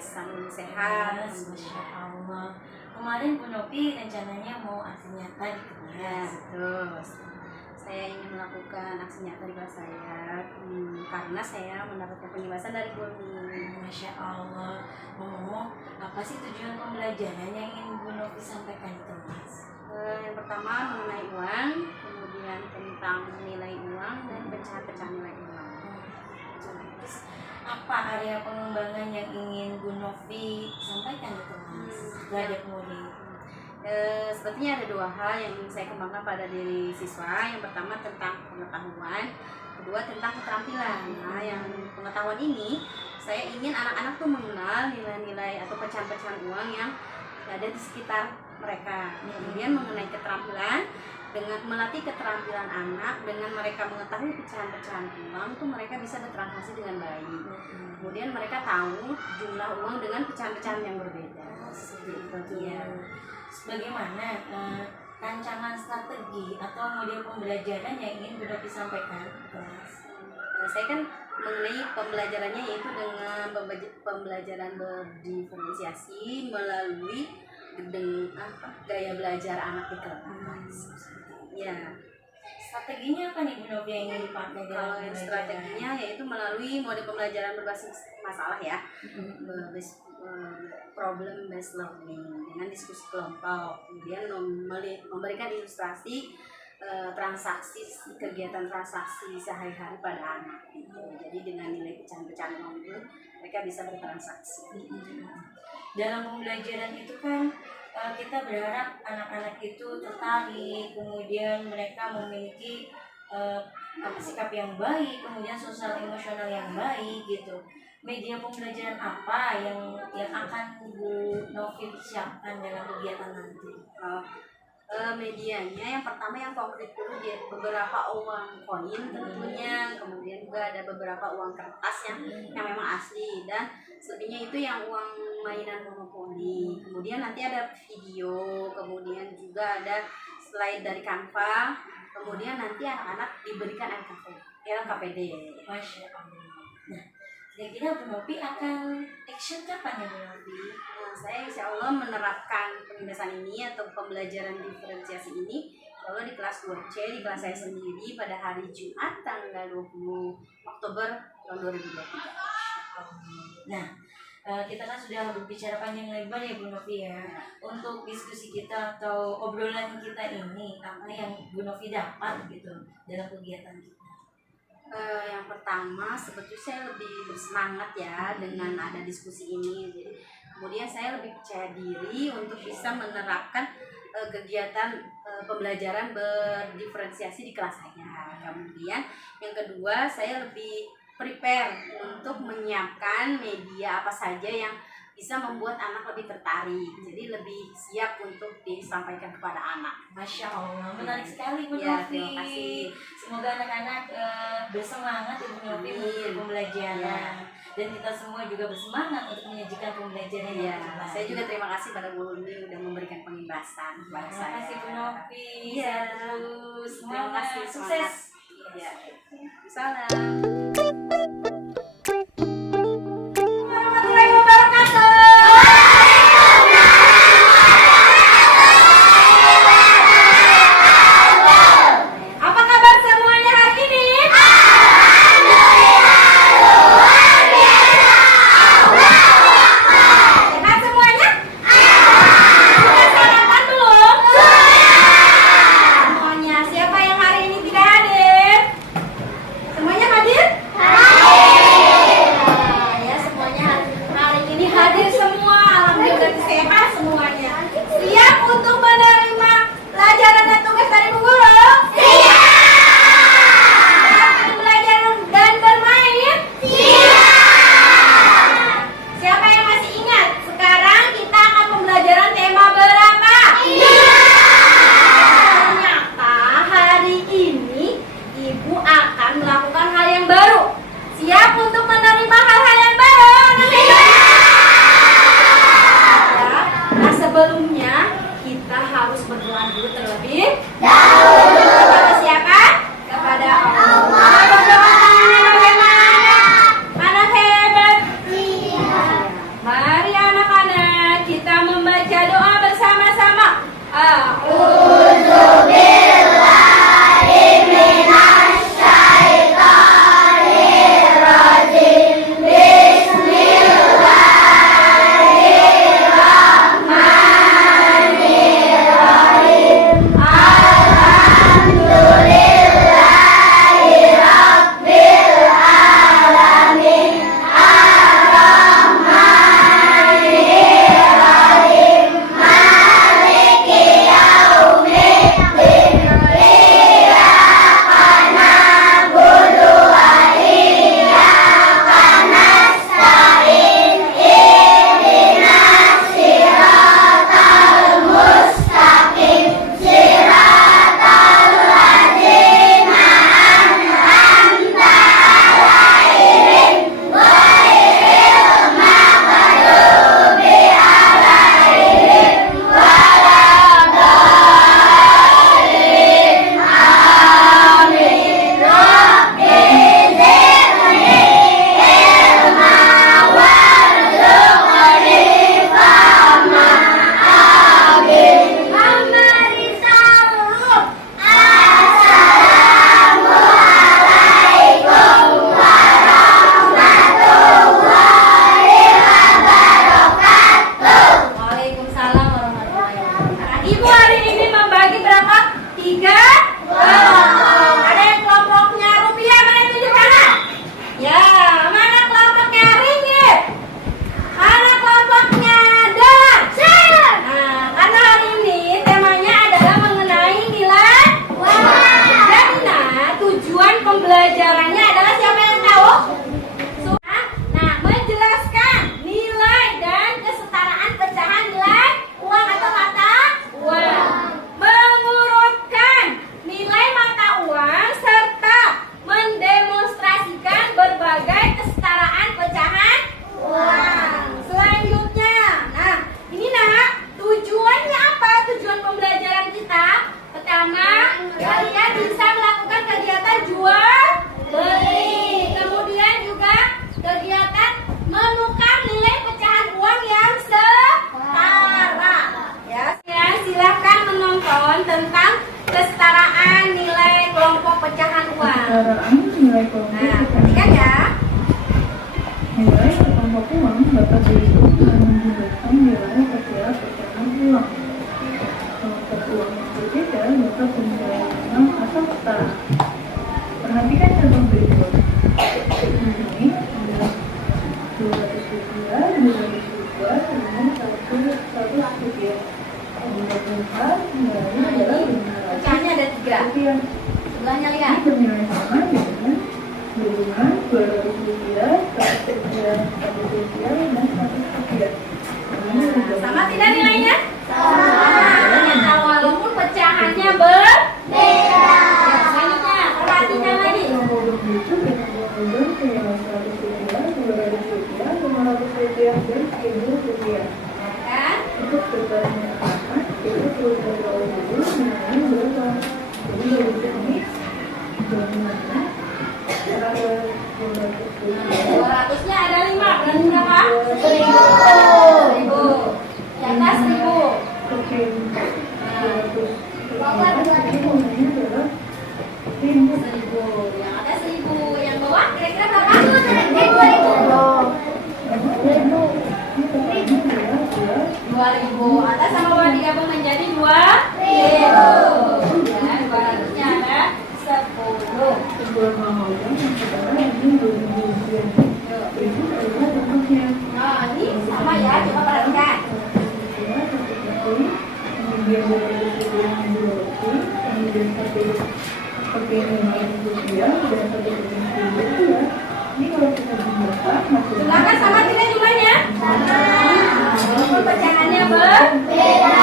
saling sehat. Masya Allah. Kemarin Bu Novi rencananya mau aksi nyata di Ya, kelas. betul. Saya ingin melakukan aksi nyata di kelas saya karena saya mendapatkan penjelasan dari guru. Masya Allah. Ngomong, apa sih tujuan pembelajaran yang ingin Bu Novi sampaikan di kelas? Yang pertama mengenai uang, kemudian tentang nilai uang dan pecahan-pecahan nilai uang. Terus, apa area pengembangan yang ingin Bu Novi sampaikan di kelas terhadap murid? Sepertinya ada dua hal yang ingin saya kembangkan pada diri siswa. Yang pertama tentang pengetahuan, kedua tentang keterampilan. Nah, yang pengetahuan ini saya ingin anak-anak tuh mengenal nilai-nilai atau pecahan-pecahan uang yang ada di sekitar mereka. Kemudian mengenai keterampilan, dengan melatih keterampilan anak dengan mereka mengetahui pecahan-pecahan uang tuh mereka bisa bertransaksi dengan baik. Kemudian mereka tahu jumlah uang dengan pecahan-pecahan yang berbeda. Seperti itu. Ya. Bagaimana rancangan strategi atau model pembelajaran yang ingin Bu Novi sampaikan di kelas? Saya kan mengenai pembelajarannya yaitu dengan pembelajaran berdiferensiasi melalui gaya belajar anak di kelas. Ya. Strateginya apa nih Bu Novi yang ingin dipakai dalam Kalau pembelajaran? strateginya yaitu melalui model pembelajaran berbasis masalah ya, problem based learning dengan diskusi kelompok, kemudian memberikan ilustrasi transaksi kegiatan transaksi sehari-hari pada anak gitu. Jadi dengan nilai pecahan-pecahan uang itu mereka bisa bertransaksi. Dalam pembelajaran itu kan kita berharap anak-anak itu tertarik, kemudian mereka memiliki sikap yang baik, kemudian sosial emosional yang baik gitu. Media pembelajaran apa yang akan Bu Novi siapkan dalam kegiatan nanti? Medianya yang pertama yang konkret dulu dia beberapa uang koin tentunya, kemudian juga ada beberapa uang kertas yang memang asli, dan selebihnya itu yang uang mainan monopoli. Kemudian nanti ada video, kemudian juga ada slide dari Canva, kemudian nanti anak-anak diberikan LKPD. Masya Allah. Nah, kira-kira Bu Novi akan action kapan ya Bu Novi? Saya insya Allah menerapkan pembimbingan ini atau pembelajaran diferensiasi ini kalau di kelas 2C, di kelas saya sendiri pada hari Jumat tanggal 20 Oktober tahun 2023. Nah, kita kan sudah berbicara panjang lebar ya Bu Novi ya. Untuk diskusi kita atau obrolan kita ini, apa yang Bu Novi dapat gitu dalam kegiatan kita? Yang pertama sebetulnya saya lebih bersemangat ya dengan ada diskusi ini. Jadi kemudian saya lebih percaya diri untuk bisa menerapkan kegiatan pembelajaran berdiferensiasi di kelas saya. Kemudian yang kedua saya lebih prepare untuk menyiapkan media apa saja yang bisa membuat anak lebih tertarik, jadi lebih siap untuk disampaikan kepada anak. Masya Allah, menarik sekali Bu Ya, Novi. terima kasih. Semoga anak-anak bersemangat ya Bu Novi mengikuti pembelajaran, dan kita semua juga bersemangat untuk menyajikan pembelajaran Ya, yang terbaik. saya juga terima kasih pada Bu Luni sudah memberikan pengimbasan kepada Terima saya. kasih Bu Novi. Iya. Terus Terima kasih, sukses. Ya. Salam. Semuanya, siapa yang hari ini tidak hadir? Semuanya hadir? Hadir. nilai kelompok. Nah, perhatikan ya. Nilai kelompok uang dapat dihitung dengan menggunakan nilai terkira pecahan uang. Kelompok uang yang berbeda dapat dinilai dengan atau setara. Perhatikan contoh berikut. Di sini ada 200 rupiah, 200 rupiah, dengan 100 rupiah. Dibandingkan nilainya adalah 500 Pecahannya ada 3. rupiah. Sebelahnya lihat. Ini bernilai sama dengan gabungan 200 rupiah, 100 rupiah, 100 rupiah, dan 100 rupiah. Sama tidak nilainya? Sama. Walaupun pecahannya berbeda. Ya, selanjutnya perhatikan lagi. Kelompok begitu dengan uang dengan 100 rupiah, 200 rupiah, 500 rupiah, dan 1000 rupiah. Kan? Untuk bertanya apa, kita perlu tahu dulu nilainya berapa. Jadi dari sini bagaimana cara 200 rupiah. 200-nya ada 5, berarti berapa? 1000. Di atas 1000. Oke, 200 rupiah, ini nilainya adalah 1000. 1000. Yang atas 1000. Yang bawah kira-kira berapa? 2000. 2000. Atas sama bawah digabung menjadi 2000. Ya, 200-nya ada 10. Sebuah mahal yang sekarang ini 2000 rupiah. Itu adalah contohnya. Nah, ini sama ya, coba perhatikan. Kemudian 200 rupiah yang 2 roti, kemudian 1 keping 500 rupiah, dan 1 keping 1000 rupiah. Ini kalau kita jumlahkan hasilnya Silakan sama tidak jumlahnya? Walaupun pecahannya berbeda.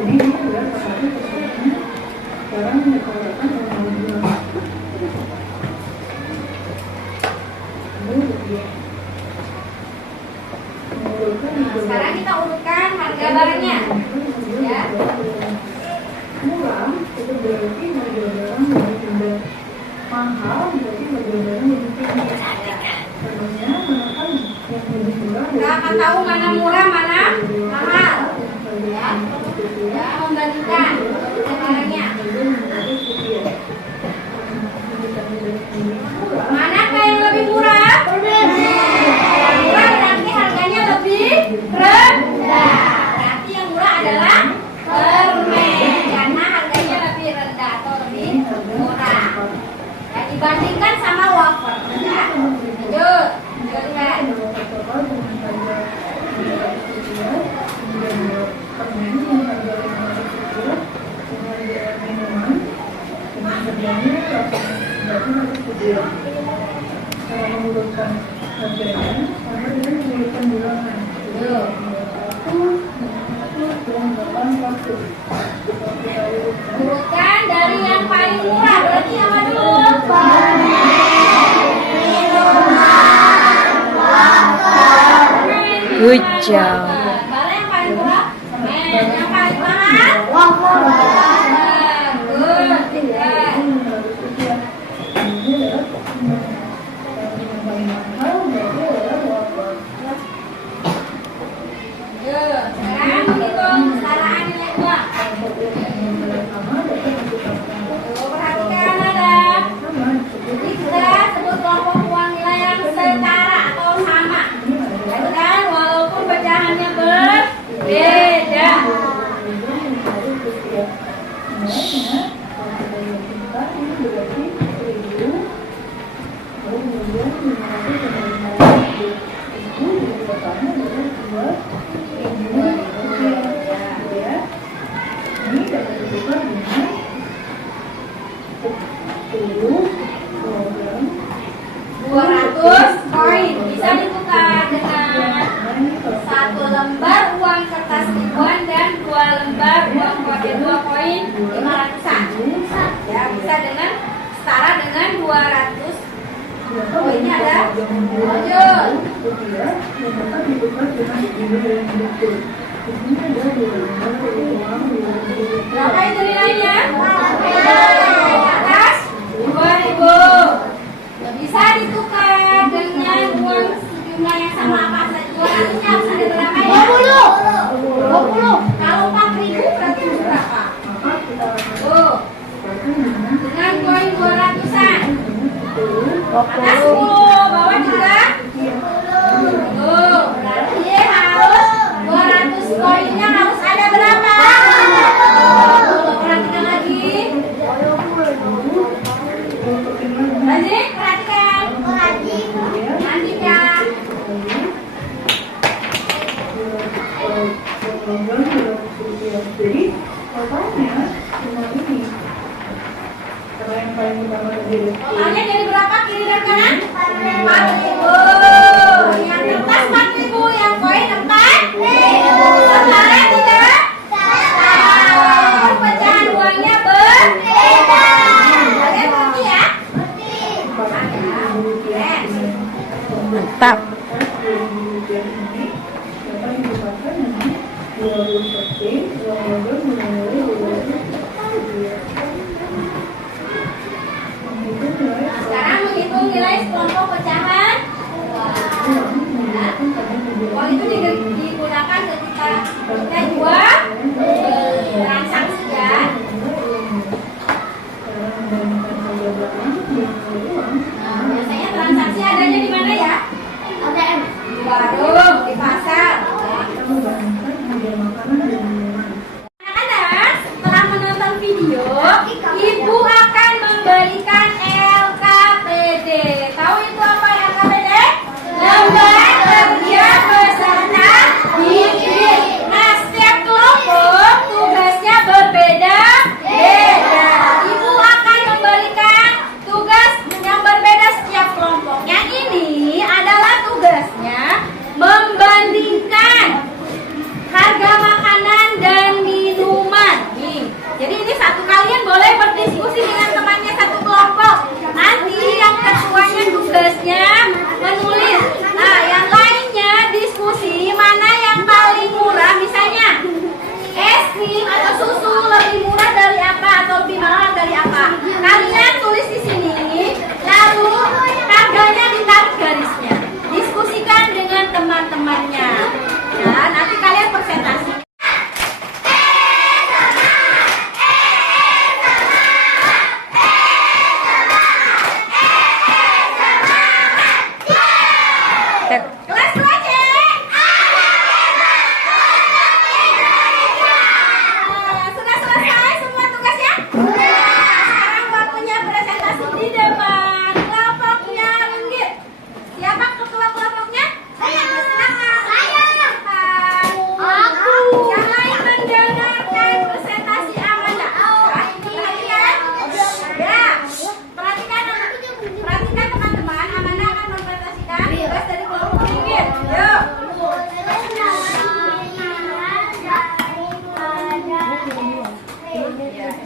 Jadi ini adalah salah satu persoalannya. Sekarang dikeluarkan oleh dua. Rupiah. Sekarang kita urutkan harga barangnya. Ya. Murah itu berarti harga barang lebih rendah. Mahal berarti harga barang lebih tinggi. Contohnya manakah yang lebih murah? Kita akan tahu mana murah, mana mahal. Ya, membandingkan barangnya. Manakah yang lebih murah? Yang murah berarti harganya lebih rendah. Berarti yang murah adalah permen karena harganya lebih rendah atau lebih murah. Ya, dibandingkan sama wafer. Ya. Lanjut, lanjutkan. Cara mengurutkan harganya sama dengan mengurutkan bilangan. Urutkan dari yang paling murah berarti apa dulu? Good job. Mana yang paling murah? Yang paling mahal? Wafer. Good. Sekarang menghitung kesetaraan nilai uang. Perhatikan ada. Jadi kita sebut kelompok uang nilai yang setara atau sama. Itu kan walaupun pecahannya berbeda. Koin bisa ditukar dengan 1 lembar uang kertas ribuan dan 2 lembar uang pakai 2 koin 500-an. Ya, bisa dengan setara dengan 200. Koinnya ada. Lanjut. Berapa itu nilainya? Atas 2000. Bisa ditukar dengan uang sejumlah yang sama apa saja. 200-nya harus ada berapa ya? 20. Kalau 4.000 berarti harus berapa? Dengan koin 200-an. Atas 10, bawah juga 10. Berarti harus 200 koinnya harus ada berapa? 20. Perhatikan lagi. Lanjut, perhatikan. Lanjutkan. Jadi totalnya cuma ini. Kalau yang paling utama tadi Totalnya jadi berapa kiri dan kanan? 4.000. Yang kertas 4.000, yang koin 4.000. Setara tidak? Setara. Pecahan uangnya berbeda. Kalian ngerti ya? Mantap. Sekarang menghitung nilai sekelompok pecahan uang itu digunakan ketika kita jual transaksi ya. Biasanya transaksi adanya di mana ya? ATM. Di warung, di pasar. Anak-anak, setelah menonton video, Ibu akan memberikan LKPD. Tahu itu apa LKPD? Lembar kerja peserta Kelas 2C. Sudah selesai semua tugasnya? Sekarang waktunya presentasi di depan. Kelompoknya Ringgit. Siapa ketua kelompoknya? Saya. Yang lain mendengarkan presentasi Amanda. Perhatikan. Ya. Perhatikan teman-teman. Amanda akan mempresentasikan tugas dari kelompok Ringgit. Yuk.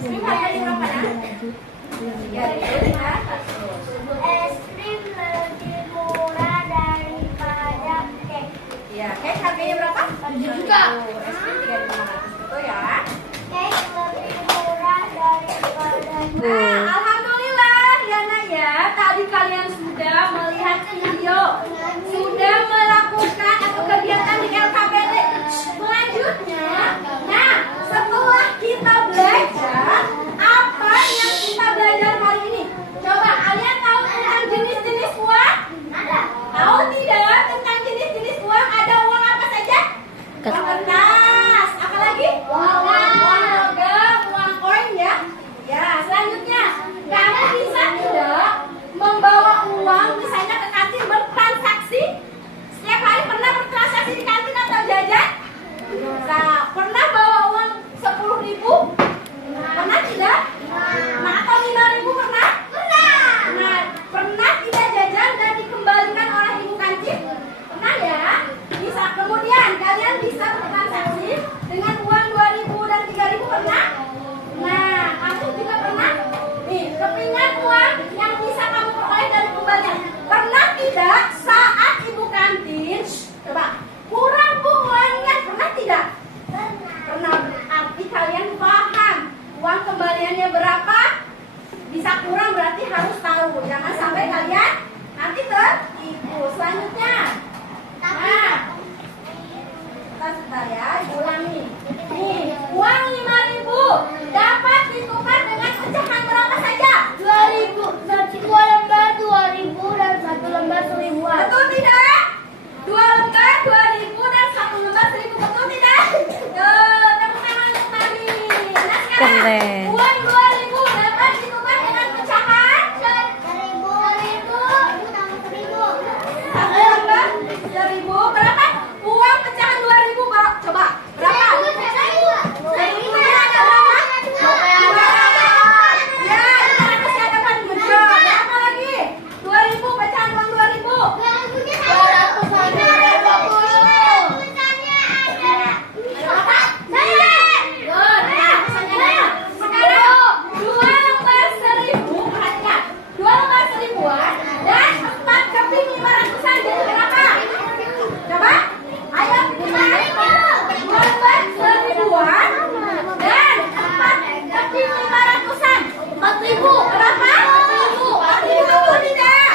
Ini harganya berapa ya? Ya, Es krim lebih murah daripada kek. ya, cake harganya berapa? 7 juta. Es krim 3.500, betul ya? Kek lebih murah daripada Nah, alhamdulillah ya nak ya, tadi kalian sudah melihat video, sudah melakukan atau kegiatan di LKPD. Selanjutnya, nah setelah kita belajar, apa yang kita belajar kali ini? Coba kalian tahu tentang jenis-jenis uang? Tahu tidak tentang jenis-jenis uang? Ada uang apa saja? Uang kertas, apa lagi? Uang logam, uang koin ya. Ya, selanjutnya, kamu bisa tidak membawa uang misalnya ke kantin bertransaksi? Setiap hari pernah bertransaksi di kantin atau jajan? Nah, pernah bawa uang 10.000? Pernah tidak? Nah, atau 5.000 pernah? Nah, pernah tidak jajan dan dikembalikan oleh ibu kantin? Pernah ya? Bisa. Kemudian kalian bisa bertransaksi dengan uang 2.000 dan 3.000 pernah? Nah, kamu juga pernah? Nih, kepingan uang yang bisa kamu peroleh dari kembalian. Pernah tidak saat ibu kantin, coba, kurang bu uangnya, pernah tidak? Pernah. Berarti kalian paham uang kembaliannya berapa? Bisa kurang berarti harus tahu. Jangan sampai kalian nanti tertipu. Selanjutnya, nah, kita sebentar ya, ulangi. Nih, uang 5.000 dapat ditukar dengan pecahan berapa saja? 2.000. 2 lembar 2.000 dan 1 lembar 1.000-an. Betul tidak? 2 lembar 2.000 dan 1 lembar 1.000, betul tidak? Tuh, tepuk tangan untuk Mami. Nah sekarang, Keren. uang 2.000 dapat ditukar dengan pecahan 1.000 tambah 1.000. 1 lembar 1.000. Berapa? Uang pecahan 2.000, coba. Berapa? 1.000 ya, ada berapa? 200. Ya, 200 ya dapat. Good job. Berapa lagi? 2.000 pecahan uang 2.000. 4.000. Berapa? 4.000 betul tidak?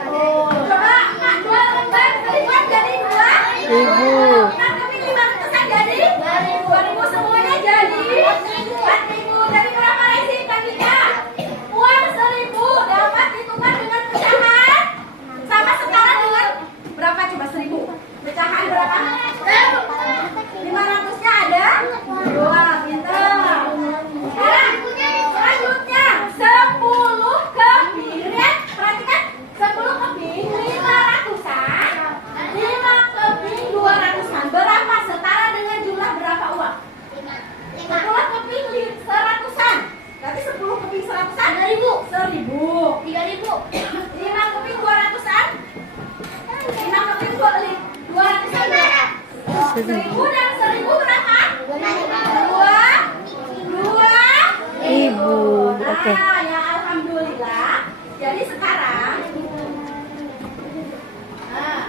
Coba Kak, 2 lembar 1.000-an jadi 2.000. Kan kami 500-an jadi 2.000 semuanya jadi 4.000. Dari berapa lagi tadinya? Uang 1.000 dapat ditukar dengan pecahan sama setara dengan berapa coba 1.000? Pecahan berapa? 500-nya ada 2. Pintar. Sekarang selanjutnya 10 keping. Lihat, perhatikan 10 keping 500-an, 5 keping 200-an. Berapa? Setara dengan jumlah berapa uang? 10 keping 100-an. Berarti 10 keping 100-an 1.000. 3.000. 5 keping 200-an. 5 keping 200-an berapa? 1.000 dan 1.000 berapa? 2.000. Oke. Nah, ya alhamdulillah. Jadi sekarang, nah,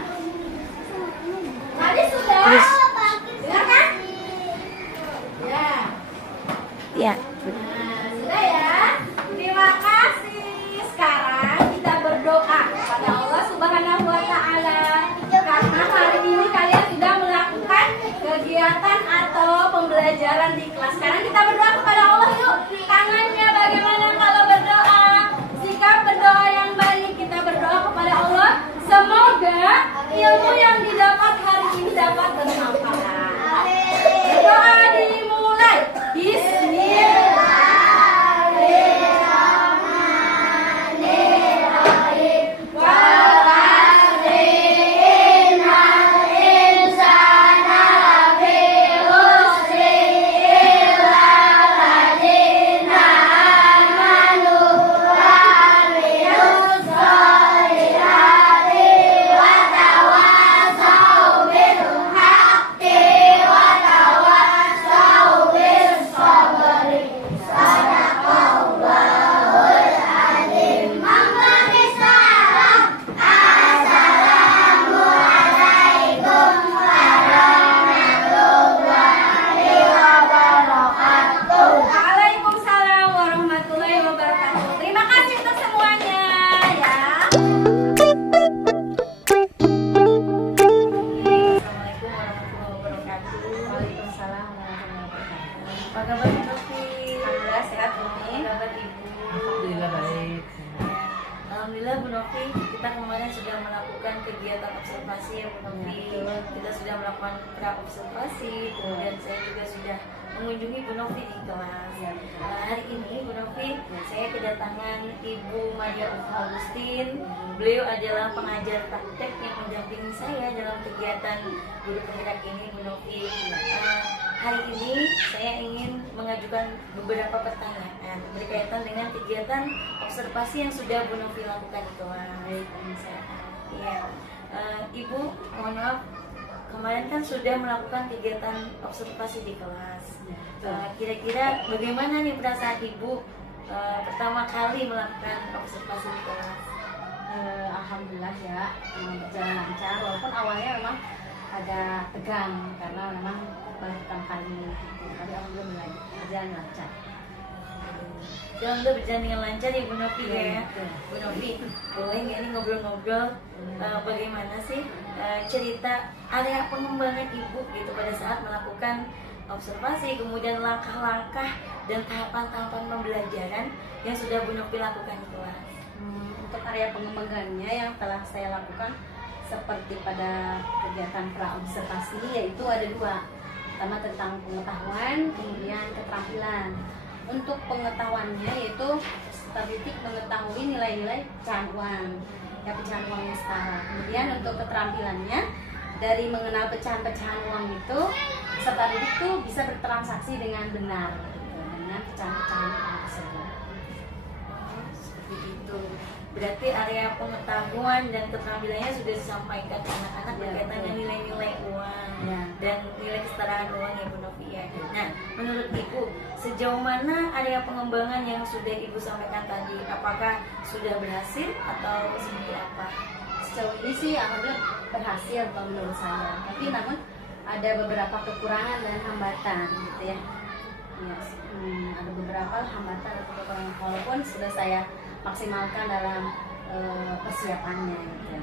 tadi sudah, dengar kan? Ya. Ya. Nah, sudah ya. Terima kasih. Sekarang kita berdoa kepada Allah Subhanahu wa Ta'ala. Karena hari ini kalian sudah melakukan kegiatan atau pembelajaran di kelas. Sekarang kita berdoa kepada Allah yuk. Tangannya bagaimana kalau ilmu yang didapat hari ini dapat bermanfaat. Doa dimulai. Bismillahirrahmanirrahim. Wal asri innal insana lafi khusri illa alladziina amanu wa amilus sholihati wa tawassaw bil haqqi wa tawassaw bis sabri. Sadaqallahul azim. Assalamualaikum warahmatullahi wabarakatuh. Waalaikumsalam warahmatullahi wabarakatuh. Terima kasih untuk semuanya ya. Assalamualaikum warahmatullahi wabarakatuh. Waalaikumsalam warahmatullahi wabarakatuh. Apa kabar Bu Novi? Alhamdulillah sehat Apa ini. kabar Ibu? Alhamdulillah baik. Alhamdulillah Bu Novi, kita kemarin sudah melakukan kegiatan observasi ya Bu Novi. Kita sudah melakukan pra-observasi, kemudian saya juga sudah mengunjungi Bu Novi di kelas. Hari ini Bu Novi, saya kedatangan Ibu Maria Agustin. Beliau adalah pengajar praktek yang mendampingi saya dalam kegiatan guru penggerak ini Bu Novi. Hari ini saya ingin mengajukan beberapa pertanyaan berkaitan dengan kegiatan observasi yang sudah Bu Novi lakukan di kelas. Iya, Ibu, mohon maaf, kemarin kan sudah melakukan kegiatan observasi di kelas. Kira-kira bagaimana nih perasaan Ibu pertama kali melakukan observasi di kelas? Alhamdulillah ya, berjalan lancar walaupun awalnya memang agak tegang karena memang baru pertama kali gitu. Tapi alhamdulillah berjalan lancar. Alhamdulillah berjalan dengan lancar ya Bu Novi ya. Betul. Bu Novi, boleh nggak ini ngobrol-ngobrol bagaimana sih cerita area pengembangan Ibu gitu pada saat melakukan observasi, kemudian langkah-langkah dan tahapan-tahapan pembelajaran yang sudah Bu Novi lakukan di kelas. Untuk area pengembangannya yang telah saya lakukan seperti pada kegiatan pra-observasi yaitu ada dua. Pertama tentang pengetahuan, kemudian keterampilan. Untuk pengetahuannya yaitu statistik mengetahui nilai-nilai pecahan uang, ya pecahan uangnya setara. Kemudian untuk keterampilannya dari mengenal pecahan-pecahan uang itu, peserta didik tuh bisa bertransaksi dengan benar gitu, dengan pecahan-pecahan uang tersebut. Seperti itu. Berarti area pengetahuan dan keterampilannya sudah disampaikan ke anak-anak berkaitan dengan nilai-nilai uang dan nilai kesetaraan uang ya Bu Novi ya. Nah, menurut Ibu, sejauh mana area pengembangan yang sudah Ibu sampaikan tadi? Apakah sudah berhasil atau seperti apa? Sejauh ini sih alhamdulillah berhasil kalau menurut saya. Tapi namun ada beberapa kekurangan dan hambatan gitu ya. Ya, ada beberapa hambatan atau kekurangan walaupun sudah saya maksimalkan dalam persiapannya gitu.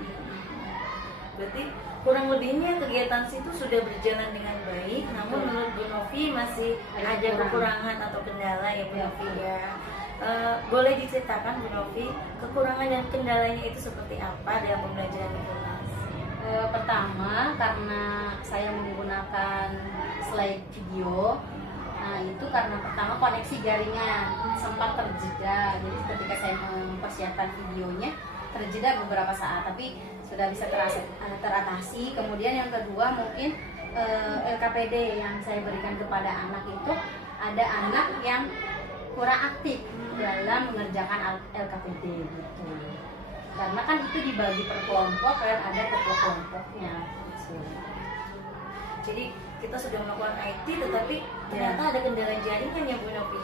Berarti kurang lebihnya kegiatan situ sudah berjalan dengan baik, namun menurut Bu Novi masih ada kekurangan atau kendala ya Bu Novi ya. Boleh diceritakan Bu Novi kekurangan dan kendalanya itu seperti apa dalam pembelajaran di kelas? Pertama karena saya menggunakan slide video. Nah itu karena pertama koneksi jaringan sempat terjeda. Jadi ketika saya mempersiapkan videonya terjeda beberapa saat, tapi sudah bisa teratasi. Kemudian yang kedua mungkin LKPD yang saya berikan kepada anak itu ada anak yang kurang aktif dalam mengerjakan LKPD gitu. Karena kan itu dibagi per kelompok dan ada ketua kelompoknya gitu. Jadi kita sudah melakukan IT tetapi ternyata ada kendala jaringan ya Bu Novi.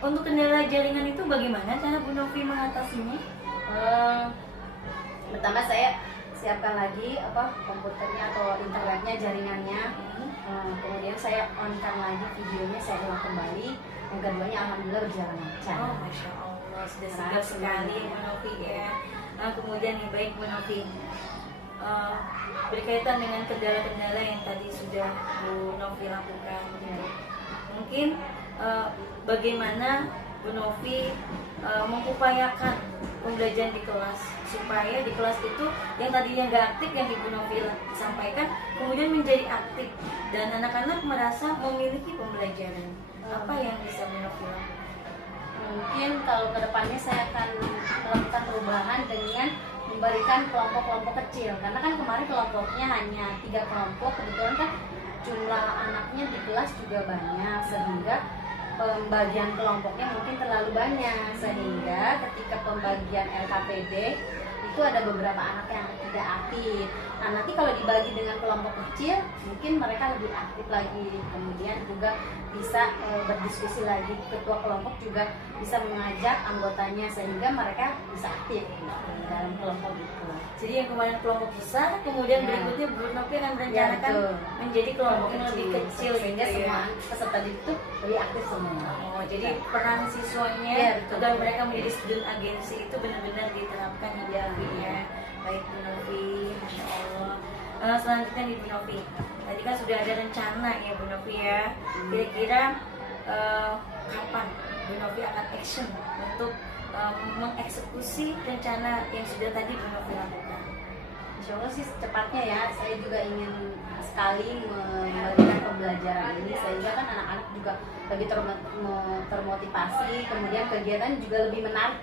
Untuk kendala jaringan itu bagaimana cara Bu Novi mengatasinya? Pertama saya siapkan lagi komputernya atau internetnya, jaringannya. Kemudian saya on-kan lagi videonya, saya ulang kembali. Yang keduanya alhamdulillah berjalan lancar. Oh, Masya Allah, sudah sigap sekali Bu Novi ya. Kemudian nih baik Bu Novi, berkaitan dengan kendala-kendala yang tadi sudah Bu Novi lakukan ya. Mungkin bagaimana Bu Novi mengupayakan pembelajaran di kelas supaya di kelas itu yang tadinya nggak aktif yang Ibu Novi sampaikan kemudian menjadi aktif dan anak-anak merasa memiliki pembelajaran. Apa yang bisa Ibu Novi lakukan? Mungkin kalau kedepannya saya akan melakukan perubahan dengan memberikan kelompok-kelompok kecil, karena kan kemarin kelompoknya hanya 3 kelompok, kebetulan kan jumlah anaknya di kelas juga banyak, sehingga pembagian kelompoknya mungkin terlalu banyak, sehingga ketika pembagian LKPD itu ada beberapa anak yang tidak aktif. Nah, nanti kalau dibagi dengan kelompok kecil mungkin mereka lebih aktif lagi, kemudian juga bisa berdiskusi lagi, ketua kelompok juga bisa mengajak anggotanya sehingga mereka bisa aktif gitu, dalam kelompok itu. Jadi yang kemarin kelompok besar, kemudian Ya. berikutnya Bu Novi akan merencanakan betul. menjadi kelompok yang lebih kecil sehingga gitu ya. semua peserta didik itu lebih aktif semua. Oh, jadi peran siswanya Ya, betul. agar mereka menjadi student agency itu benar-benar diterapkan di Ya. Bu Novi ya. Baik Bu Novi, Masya Allah. Selanjutnya di Bu Novi, tadi kan sudah ada rencana ya Bu Novi ya. Kira-kira kapan Bu Novi akan action untuk mengeksekusi rencana yang sudah tadi Bu Novi lakukan? Insya Allah sih secepatnya ya, saya juga ingin sekali memberikan pembelajaran ini sehingga kan anak-anak juga lebih termotivasi, kemudian kegiatan juga lebih menarik.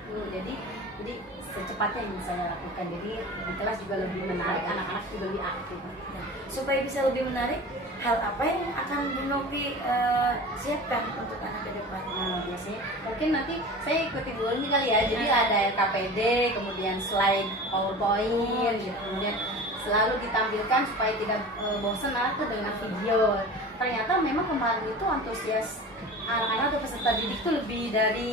Jadi secepatnya yang saya lakukan, jadi di kelas juga lebih menarik, anak-anak juga lebih aktif. Nah, supaya bisa lebih menarik, hal apa yang akan Bu Novi siapkan untuk anak ke depan? Nah, biasanya mungkin nanti saya ikuti dulu nih kali ya, jadi ada LKPD, kemudian slide PowerPoint gitu, kemudian selalu ditampilkan supaya tidak bosan atau dengan video. Ternyata memang kemarin itu antusias anak-anak atau peserta didik itu lebih dari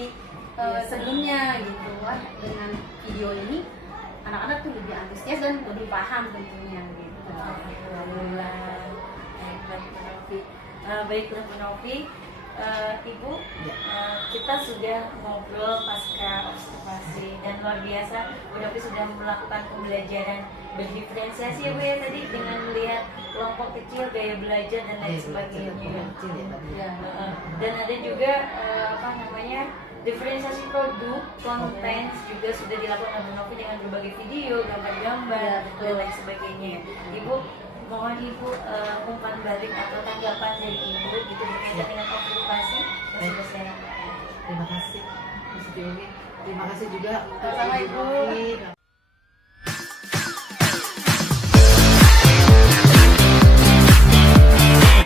sebelumnya gitu. Wah, dengan video ini anak-anak tuh lebih antusias dan lebih paham tentunya gitu. Alhamdulillah. Baiklah Bu Novi. Baiklah Bu Novi. Ibu, kita sudah ngobrol pasca observasi dan luar biasa Bu Novi sudah melakukan pembelajaran berdiferensiasi ya Bu ya tadi dengan melihat kelompok kecil, gaya belajar dan lain sebagainya. Ya. Dan ada juga diferensiasi produk, konten juga sudah dilakukan Bu Novi dengan berbagai video, gambar-gambar Ya, betul. dan lain sebagainya. Ibu, mohon Ibu umpan balik atau tanggapan dari Ibu gitu berkaitan dengan observasi yang sudah saya lakukan. Terima kasih Bu Siti Umi. Terima kasih juga untuk Sama-sama, Ibu Ibu. Novi.